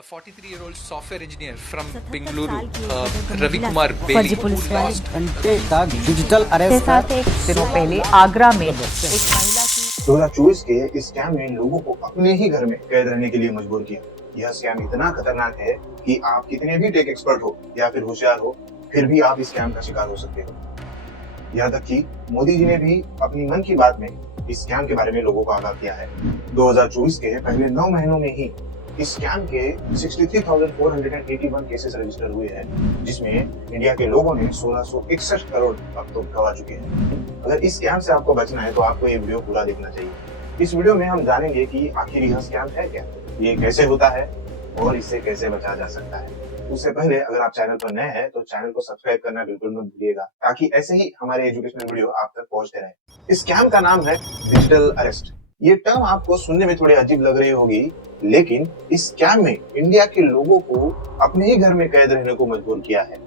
A 43-year-old software engineer from Bengaluru, Ravi Kumar Bailey, who lost घंटे का digital arrest साथ एक दिनों पहले आगरा में एक महिला की 2024 के इस स्कैम ने लोगों को अपने ही घर में कैद रहने के लिए मजबूर किया। यह स्कैम इतना खतरनाक है कि आप कितने भी टेक एक्सपर्ट हो या फिर होशियार हो, फिर भी आप इस स्कैम का शिकार हो सकते हो। यहाँ तक कि मोदी जी ने भी अपनी मन की बात में इस स्कैम के बारे में लोगों को आगाह किया है। 2024 के पहले 9 महीनों में ही इस स्कैम के 63,481 केसेस रजिस्टर हुए हैं, जिसमें इंडिया के लोगों ने 1661 करोड़ अब तो गवा चुके हैं। अगर इस स्कैम से आपको बचना है तो आपको ये वीडियो पूरा देखना चाहिए। इस वीडियो में हम जानेंगे कि आखिर यह स्कैम है क्या, ये कैसे होता है और इससे कैसे बचा जा सकता है। उससे पहले अगर आप चैनल पर नए हैं तो चैनल को सब्सक्राइब करना बिल्कुल मत भूलिएगा, ताकि ऐसे ही हमारे एजुकेशनल वीडियो आप तक पहुंचते रहे। इस स्कैम का नाम है डिजिटल अरेस्ट। ये टर्म आपको सुनने में थोड़ी अजीब लग रही होगी, लेकिन इस स्कैम में इंडिया के लोगों को अपने ही घर में कैद रहने को मजबूर किया है।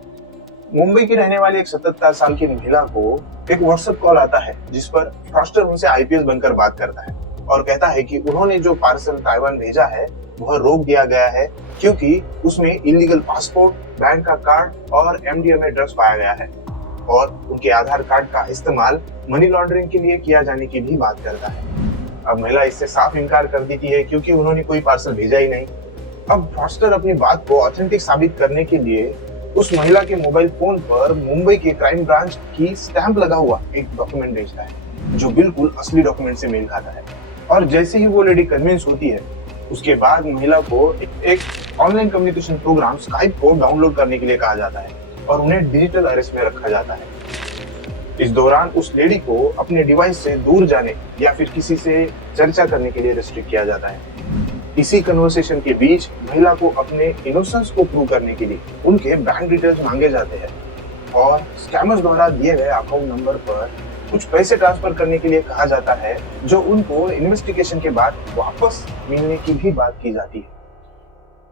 मुंबई की रहने वाली एक 77 साल की महिला को एक व्हाट्सएप कॉल आता है, जिस पर फ्रॉस्टर उनसे आईपीएस बनकर बात करता है और कहता है कि उन्होंने जो पार्सल ताइवान भेजा है वह रोक दिया गया है, क्योंकि उसमें इलीगल पासपोर्ट, बैंक का कार्ड और एमडीएमए ड्रग्स पाया गया है और उनके आधार कार्ड का इस्तेमाल मनी लॉन्ड्रिंग के लिए किया जाने की भी बात करता है। अब महिला इससे साफ इनकार कर देती है, क्योंकि उन्होंने कोई पार्सल भेजा ही नहीं। अब फ्रॉस्टर अपनी बात को ऑथेंटिक साबित करने के लिए उस महिला के मोबाइल फोन पर मुंबई के क्राइम ब्रांच की स्टैंप लगा हुआ एक डॉक्यूमेंट भेजता है, जो बिल्कुल असली डॉक्यूमेंट से मेल खाता है। और जैसे ही वो लेडी कन्विंस होती है, उसके बाद महिला को एक ऑनलाइन कम्युनिकेशन प्रोग्राम स्काइप को डाउनलोड करने के लिए कहा जाता है और उन्हें डिजिटल अरेस्ट में रखा जाता है। इस दौरान उस लेडी को अपने डिवाइस से दूर जाने या फिर किसी से चर्चा करने के लिए रिस्ट्रिक्ट किया जाता है। इसी कन्वर्सेशन के बीच महिला को अपने इनोसेंस को प्रूव करने के लिए उनके बैंक डिटेल्स मांगे जाते हैं और स्कैमर्स द्वारा दिए गए अकाउंट नंबर पर कुछ पैसे ट्रांसफर करने के लिए कहा जाता है, जो उनको इन्वेस्टिगेशन के बाद वापस मिलने की भी बात की जाती है।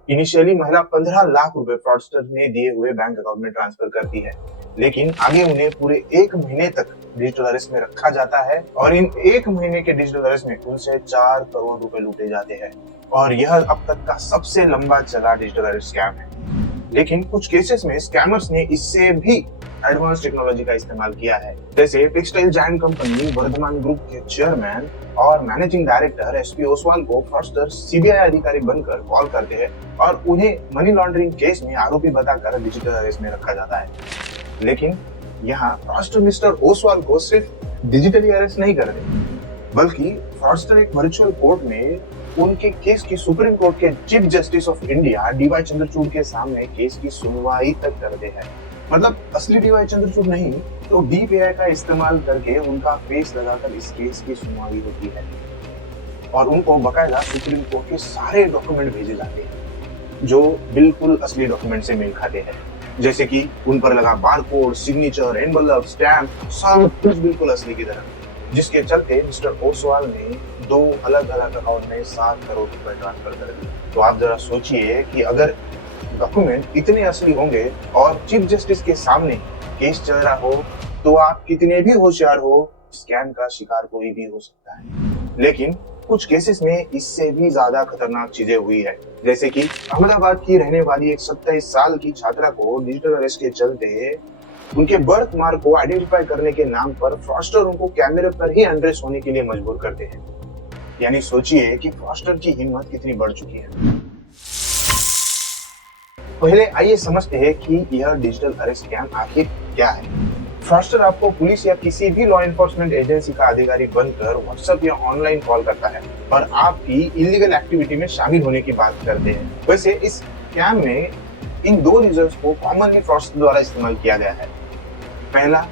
इनिशियली महिला 15 लाख रुपए फ्रॉडस्टर ने दिए हुए बैंक अकाउंट में ट्रांसफर करती है, लेकिन आगे उन्हें पूरे 1 महीने तक डिजिटल अरेस्ट में रखा जाता है और इन 1 महीने के डिजिटल अरेस्ट में उनसे 4 करोड़ रुपए लूटे जाते हैं और यह अब तक का सबसे लंबा चला डिजिटल अरेस्ट स्कैम है। लेकिन कुछ केसेस में स्कैमर्स ने इससे भी एडवांस टेक्नोलॉजी का इस्तेमाल किया है। जैसे textile giant company Vardhman group के चेयरमैन और मैनेजिंग डायरेक्टर एसपी ओसवाल को फ्रॉस्टर सीबीआई अधिकारी बनकर कॉल करते हैं और उन्हें मनी लॉन्ड्रिंग केस में आरोपी बताकर डिजिटल अरेस्ट में रखा जाता है। लेकिन यहाँ फ्रॉस्टर मिस्टर ओसवाल को सिर्फ डिजिटली अरेस्ट नहीं कर रहे, बल्कि फ्रॉस्टर एक वर्चुअल कोर्ट में उनके केस की सुप्रीम कोर्ट के chief justice of India D Y Chandrachud के सामने केस की सुनवाई तक करते हैं। मतलब असली डीवाई चंद्रचूड़ नहीं तो डीपीआई का इस्तेमाल करके उनका फेस लगाकर इस केस की सुनवाई होती है और उनको बकायदा सुप्रीम कोर्ट के सारे डॉक्यूमेंट भेजे जाते हैं, जो बिल्कुल असली डॉक्यूमेंट से मेल खाते हैं। जैसे कि उन पर लगा बारकोड, सिग्नेचर, एनवलप, स्टैम्प, सब कुछ बिल्कुल असली की तरह, जिसके चलते मिस्टर ओसवाल ने 2 अलग-अलग अकाउंट में 7 करोड़ रुपए ट्रांसफर कर दिए। तो आप जरा सोचिए कि अगर डॉक्यूमेंट इतने असली होंगे और चीफ जस्टिस के सामने केस चल रहा हो, तो आप कितने भी होशियार हो, स्कैम का शिकार कोई भी हो सकता है। लेकिन कुछ केसेस में इससे भी ज्यादा खतरनाक चीजें हुई है, जैसे कि अहमदाबाद की रहने वाली एक 27 साल की छात्रा को डिजिटल अरेस्ट के चलते उनके बर्थ मार्क को आइडेंटिफाई करने के नाम पर फ्रॉस्टर उनको कैमरे पर ही अनड्रेस होने के लिए मजबूर करते हैं। यानी सोचिए कि फ्रॉस्टर की हिम्मत कितनी बढ़ चुकी है। पहले आइए समझते हैं कि यह डिजिटल अरेस्ट स्कैम आखिर क्या है। फ्रॉस्टर आपको पुलिस या किसी भी लॉ एनफोर्समेंट एजेंसी का अधिकारी बनकर व्हाट्सएप या ऑनलाइन कॉल करता है और आपकी इलीगल एक्टिविटी में शामिल होने की बात करते हैं। वैसे इस स्कैम में इन 2 रीजंस को कॉमनली फ्रॉस्टर द्वारा इस्तेमाल किया गया है। पहला,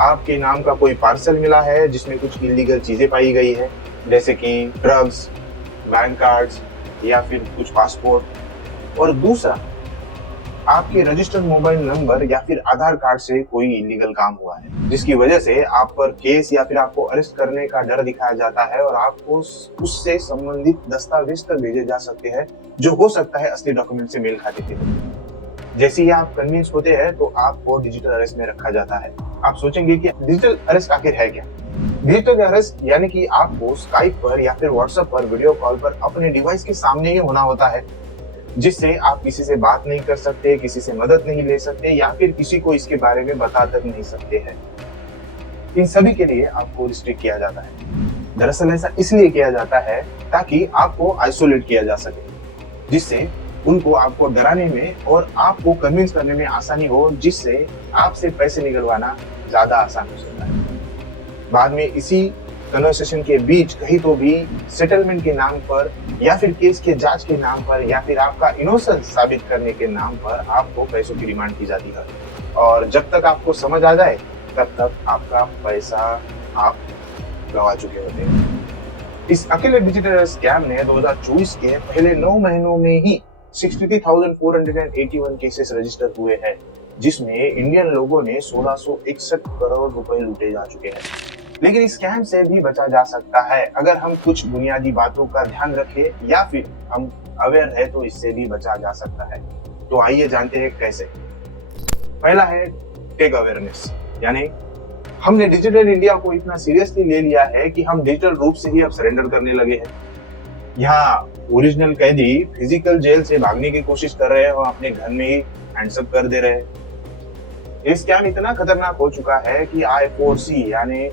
आपके नाम का कोई पार्सल मिला है जिसमें कुछ इलीगल चीजें पाई गई है, जैसे कि ड्रग्स, बैंक कार्ड्स या फिर कुछ पासपोर्ट। और दूसरा, आपके रजिस्टर्ड मोबाइल नंबर या फिर आधार कार्ड से कोई इलीगल काम हुआ है, जिसकी वजह से आप पर केस या फिर आपको अरेस्ट करने का डर दिखाया जाता है और आपको उससे संबंधित दस्तावेज तक भेजे जा सकते हैं, जो हो सकता है असली डॉक्यूमेंट से मेल खाते थे। जैसे ही आप कन्विंस होते हैं तो आपको डिजिटल अरेस्ट में रखा जाता है। आप सोचेंगे कि डिजिटल अरेस्ट आखिर है क्या? डिजिटल अरेस्ट यानी कि आपको स्काइप पर या फिर व्हाट्सएप पर वीडियो कॉल पर अपने डिवाइस के सामने ही होना होता है जिससे आप किसी से बात नहीं कर सकते, किसी से मदद नहीं ले सकते या फिर किसी को इसके बारे में बता तक नहीं सकते हैं। इन सभी के लिए आपको रिस्ट्रिक्ट किया जाता है। दरअसल ऐसा इसलिए किया जाता है ताकि आपको आइसोलेट किया जा सके, जिससे उनको आपको डराने में और आपको कन्विंस करने में आसानी हो, जिससे आपसे पैसे निकलवाना ज्यादा आसान हो सकता है। बाद में इसी कन्वर्सेशन के बीच कहीं तो भी सेटलमेंट के नाम पर या फिर केस के जांच के नाम पर या फिर आपका इनोसेंस साबित करने के नाम पर आपको पैसों की डिमांड की जाती है, और जब तक आपको समझ आ जाए तब तक आपका पैसा आप गवा चुके होते हैं। इस अकेले डिजिटल स्कैम ने 2024 के पहले 9 महीनों में ही 63,481 केसेस रजिस्टर हुए हैं, जिसमें इंडियन लोगों ने 1661 करोड़ रुपए लूटे जा चुके हैं। लेकिन इस स्कैम से भी बचा जा सकता है अगर हम कुछ बुनियादी बातों का ध्यान रखें या फिर हम अवेयर है तो इससे भी बचा जा सकता है। तो आइए जानते हैं कैसे। पहला है टेक अवेयरनेस, यानी हमने डिजिटल इंडिया को इतना सीरियसली ले लिया है कि हम डिजिटल रूप से ही अब सरेंडर करने लगे हैं। यहाँ ओरिजिनल कैदी फिजिकल जेल से भागने की कोशिश कर रहे हैं और अपने घर में ही हैंडसअप कर दे रहे हैं। ये स्कैम इतना खतरनाक हो चुका है कि I4C यानी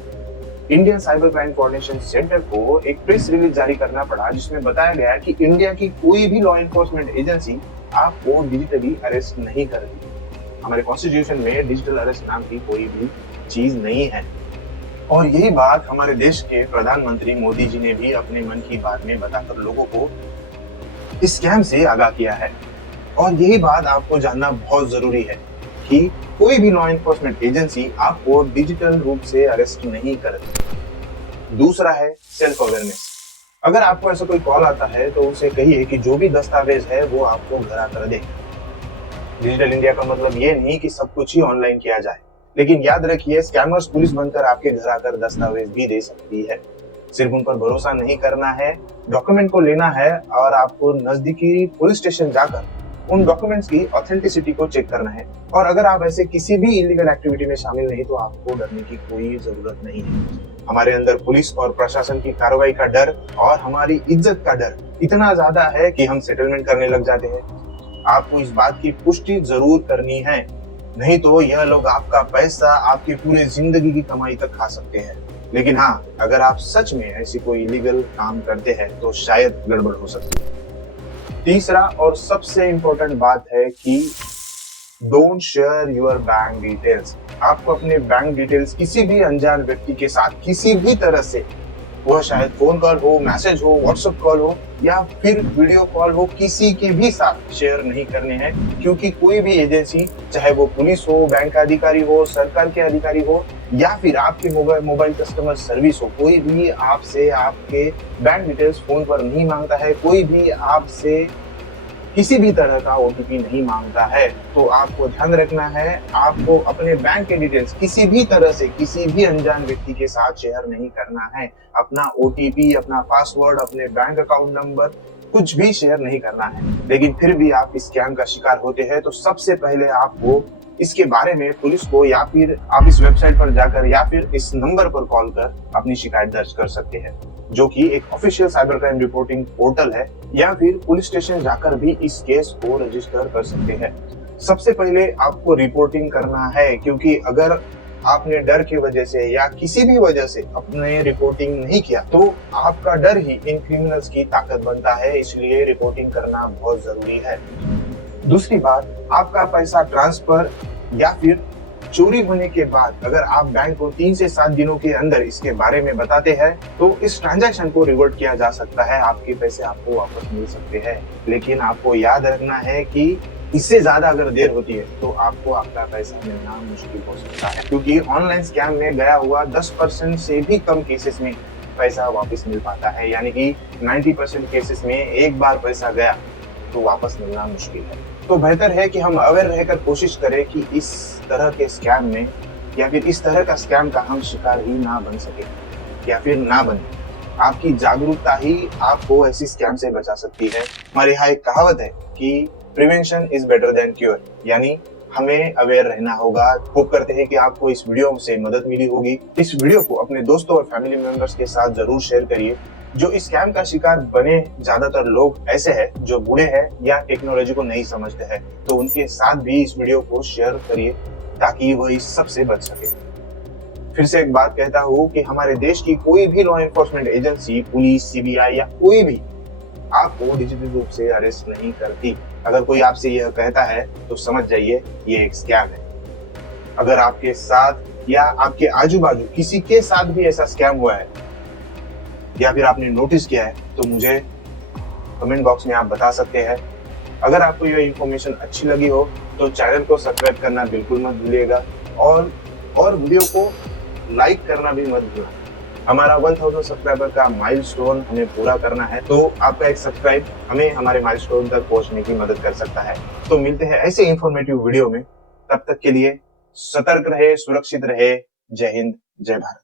Indian cyber crime coordination centre को एक प्रेस रिलीज जारी करना पड़ा, जिसमें बताया गया कि इंडिया की कोई भी लॉ एनफोर्समेंट एजेंसी आपको डिजिटली अरेस्ट नहीं करेगी। हमारे कॉन्स्टिट्यूशन में डिजिटल अरेस्ट नाम की कोई भी चीज नहीं है। और यही बात हमारे देश के प्रधानमंत्री मोदी जी ने भी अपने मन की बात में बताकर लोगों को इस स्कैम से आगाह किया है। और यही बात आपको जानना बहुत जरूरी है कि कोई भी लॉ एनफोर्समेंट एजेंसी आपको डिजिटल रूप से अरेस्ट नहीं करती। दूसरा है सेल्फ अवेयरनेस। अगर आपको ऐसा कोई कॉल आता है तो उसे कहिए कि जो भी दस्तावेज है वो आपको घर आकर दे। डिजिटल इंडिया का मतलब ये नहीं कि सब कुछ ही ऑनलाइन किया जाए, लेकिन याद रखिए स्कैमर्स पुलिस बनकर आपके घर आकर दस्तावेज भी दे सकती है। सिर्फ उन पर भरोसा नहीं करना है, डॉक्यूमेंट को लेना है और आपको नजदीकी पुलिस स्टेशन जाकर उन डॉक्यूमेंट्स की ऑथेंटिसिटी को चेक करना है। और अगर आप ऐसे किसी भी इलीगल एक्टिविटी में शामिल नहीं तो आपको डरने की कोई जरूरत नहीं है। हमारे अंदर पुलिस और प्रशासन की कार्रवाई का डर और हमारी इज्जत का डर इतना ज्यादा है कि हम सेटलमेंट करने लग जाते हैं। आपको इस बात की पुष्टि जरूर करनी है, नहीं तो यह लोग आपका पैसा आपकी पूरी जिंदगी की कमाई तक खा सकते हैं। लेकिन हाँ, अगर आप सच में ऐसी कोई इलीगल काम करते हैं तो शायद गड़बड़ हो सकती है। तीसरा और सबसे इंपॉर्टेंट बात है कि don't share your bank details. आपको अपने बैंक डिटेल्स किसी भी अनजान व्यक्ति के साथ किसी भी तरह से, वह शायद फोन कॉल हो, मैसेज हो, व्हाट्सएप कॉल हो या फिर वीडियो कॉल हो, किसी के भी साथ शेयर नहीं करने हैं। क्योंकि कोई भी एजेंसी, चाहे वो पुलिस हो, बैंक का अधिकारी हो, सरकार के अधिकारी हो या फिर आपके मोबाइल कस्टमर सर्विस हो, कोई भी आपसे आपके बैंक डिटेल्स फोन पर नहीं मांगता है, कोई भी आपसे किसी भी तरह का OTP नहीं मांगता है। तो आपको ध्यान रखना है, आपको अपने बैंक के डिटेल्स किसी भी तरह से किसी भी अनजान व्यक्ति के साथ शेयर नहीं करना है। अपना OTP, अपना पासवर्ड, अपने बैंक अकाउंट नंबर कुछ भी शेयर नहीं करना है। लेकिन फिर भी आप इस स्कैम का शिकार होते हैं तो सबसे पहले आपको इसके बारे में पुलिस को या फिर आप इस वेबसाइट पर जाकर या फिर इस नंबर पर कॉल कर अपनी शिकायत दर्ज कर सकते हैं, जो कि एक official cyber crime reporting portal है, या फिर पुलिस स्टेशन जाकर भी इस केस को रजिस्टर कर सकते हैं। सबसे पहले आपको रिपोर्टिंग करना है, क्योंकि अगर आपने डर की वजह से या किसी भी वजह से अपने रिपोर्टिंग नहीं किया तो आपका डर ही इन क्रिमिनल्स की ताकत बनता है। इसलिए रिपोर्टिंग करना बहुत जरूरी है। दूसरी बात, आपका पैसा ट्रांसफर या फिर चोरी होने के बाद अगर आप बैंक को 3 से 7 दिनों के अंदर इसके बारे में बताते हैं तो इस ट्रांजैक्शन को रिवर्ट किया जा सकता है, आपके पैसे आपको वापस मिल सकते हैं। लेकिन आपको याद रखना है कि इससे ज्यादा अगर देर होती है तो आपको आपका पैसा मिलना मुश्किल हो सकता है, क्योंकि ऑनलाइन स्कैम में गया हुआ 10% से भी कम केसेस में पैसा वापस मिल पाता है। यानी कि 90% केसेस में एक बार पैसा गया तो वापस मिलना मुश्किल है। तो बेहतर है कि हम अवेयर रहकर कोशिश करें कि इस तरह के स्कैम में या फिर इस तरह का स्कैम का हम शिकार ही ना बन सके या फिर ना बने। आपकी जागरूकता ही आपको ऐसी स्कैम से बचा सकती है। हमारे यहाँ एक कहावत है कि prevention is better than cure, यानी हमें अवेयर रहना होगा। होप करते हैं कि आपको इस वीडियो से मदद मिली होगी। इस वीडियो को अपने दोस्तों और फैमिली मेंबर्स के साथ जरूर शेयर करिए जो इस स्कैम का शिकार बने ज्यादातर लोग ऐसे हैं जो बूढ़े हैं या टेक्नोलॉजी को नहीं समझते हैं, तो उनके साथ भी इस वीडियो को शेयर करिए ताकि वो इस सब से बच सके। फिर से एक बात कहता हूँ कि हमारे देश की कोई भी law enforcement agency, police, CBI या कोई भी आपको डिजिटल रूप से अरेस्ट नहीं करती। अगर कोई आपसे यह कहता है तो समझ जाइए ये एक स्कैम है। अगर आपके साथ या आपके आजू बाजू किसी के साथ भी ऐसा स्कैम हुआ है या फिर आपने नोटिस किया है तो मुझे कमेंट बॉक्स में आप बता सकते हैं। अगर आपको यह इंफॉर्मेशन अच्छी लगी हो तो चैनल को सब्सक्राइब करना बिल्कुल मत भूलिएगा और वीडियो को लाइक करना भी मत भूलना। हमारा 1000 सब्सक्राइबर का माइलस्टोन हमें पूरा करना है, तो आपका एक सब्सक्राइब हमें हमारे माइलस्टोन तक पहुंचने की मदद कर सकता है। तो मिलते हैं ऐसे इंफॉर्मेटिव वीडियो में, तब तक के लिए सतर्क रहे, सुरक्षित रहे। जय हिंद, जय भारत।